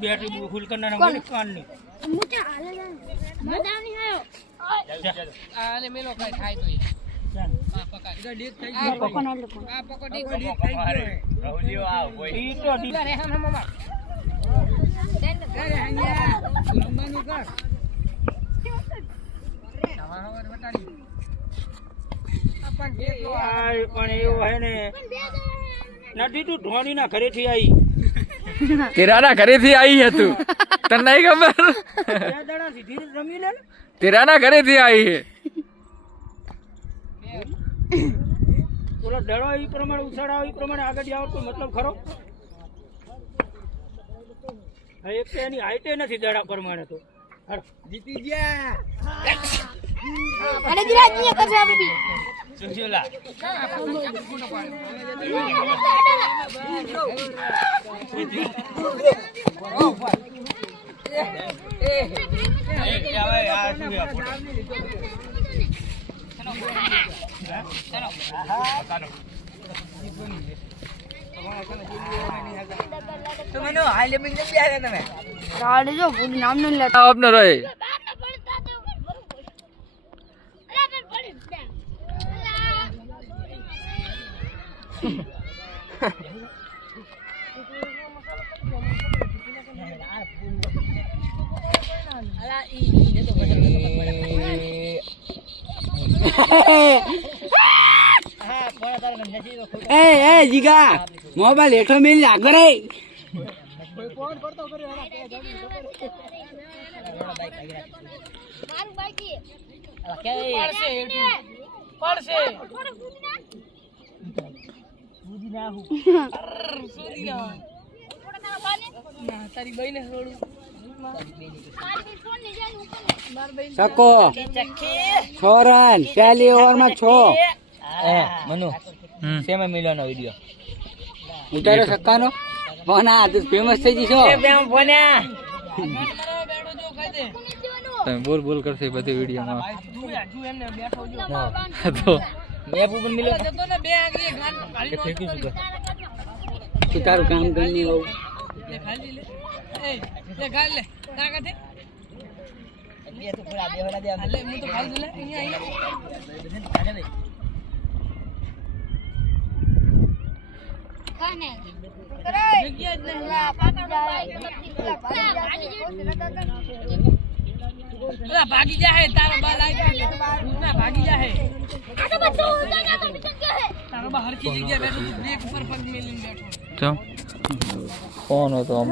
battery ફૂલ કરનાર મેલો કઈ થાય પણ એવું હે ને નથી તું ધોની ના ઘરે થી આવી તેરાના ઘરેથી આવી હતું તને નહીં ખબર તેરાના ઘરેથી આવી છે ઓલો દડો એ પ્રમાણે ઉછાળા એ પ્રમાણે આગળ આવતો મતલબ ખરો એક તો એની હાઈટે નથી દડા પ્રમાણે તો જીતી ગયા અને દિરાજ ની કરશે આપી સુજોલા આપને રહે જીગા મોબાઈલ હેઠો મેલી આગળ સકો છોરન પહેલી ઓવર માં 6 મનુ સેમ મિલવાનો વિડિયો ઉતારો સક્કાનો બોના તું ફેમસ થઈ જઈશો તમે બોલ બોલ કરશે બધી વિડીયોમાં તો મેપ ઉપર મિલો તું તારું કામ કરી હોવ ભાગી જાય તારો બા લાગી ભાગી જાય તારો બા હરકી જગ્યાએ બેઠો બ્રેક ઉપર પગ મેલીને બેઠો કોણ હતો આમ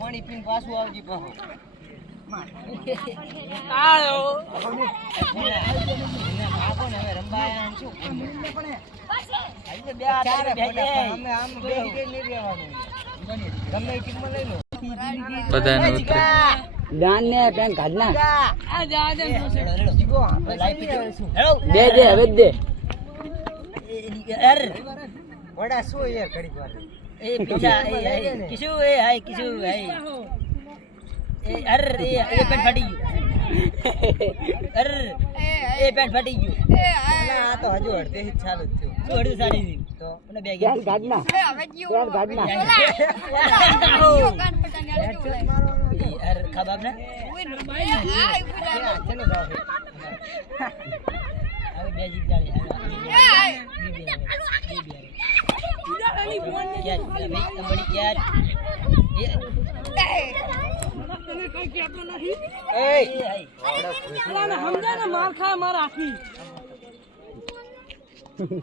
પાણી પીને પાછું આવજી બધાને ઉતરે દાન ને પેન કાઢના દે હવે દે વડા શું યાર ઘડી વાર એ બીજા કિશુ એ હાય કિશુ હાય અર એ પેન્ટ ફાટી ગયું અર એ પેન્ટ ફાટી ગયું આ તો હજુ અડધે જ ચાલુ જ થયું શું અડધું સાડી દીધું તો મને બેગ ગાડના અર ખબાબ ને ચલો જાઓ હવે બે જીત જાળી मार खा मार आखी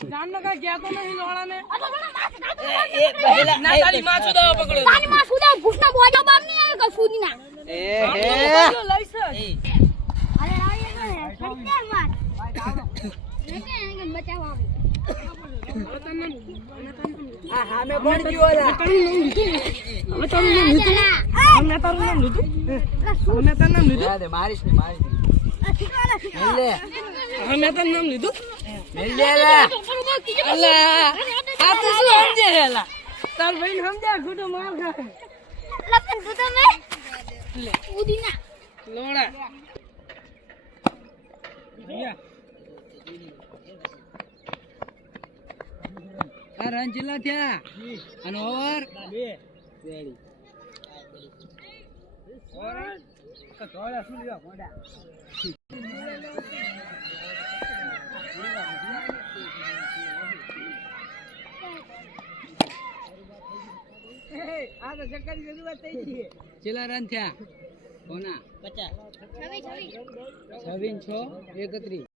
जान का क्या तो नहीं लोड़ा ने ना ताली मां सुदा पकड़ो ताली मां सुदा घुसना बोजा बाप ने कसूदी ना ए अरे ये तो है मार लेके बचावा હા મે કોણ જીવો લા અમે તારું નામ લીધું અમે તારું નામ લીધું દે મારીશ ને લે અમે તારું નામ લીધું મેલ દે લા અલ્લા આ તો શું સમજે હેલા તાર ભાઈ સમજ્યા ગુડો માર ખાય લપન તું તો મે લે ઉદીના લોડા ભૈયા આ રન ચિલ્લા થયા અને ઓવર બે રેડી ઓવર તો ધોળા શું લ્યો મોડા આ તો ચક્કર શરૂઆત થઈ ગઈ ચિલ્લા રન થયા કોના 50 26 6 31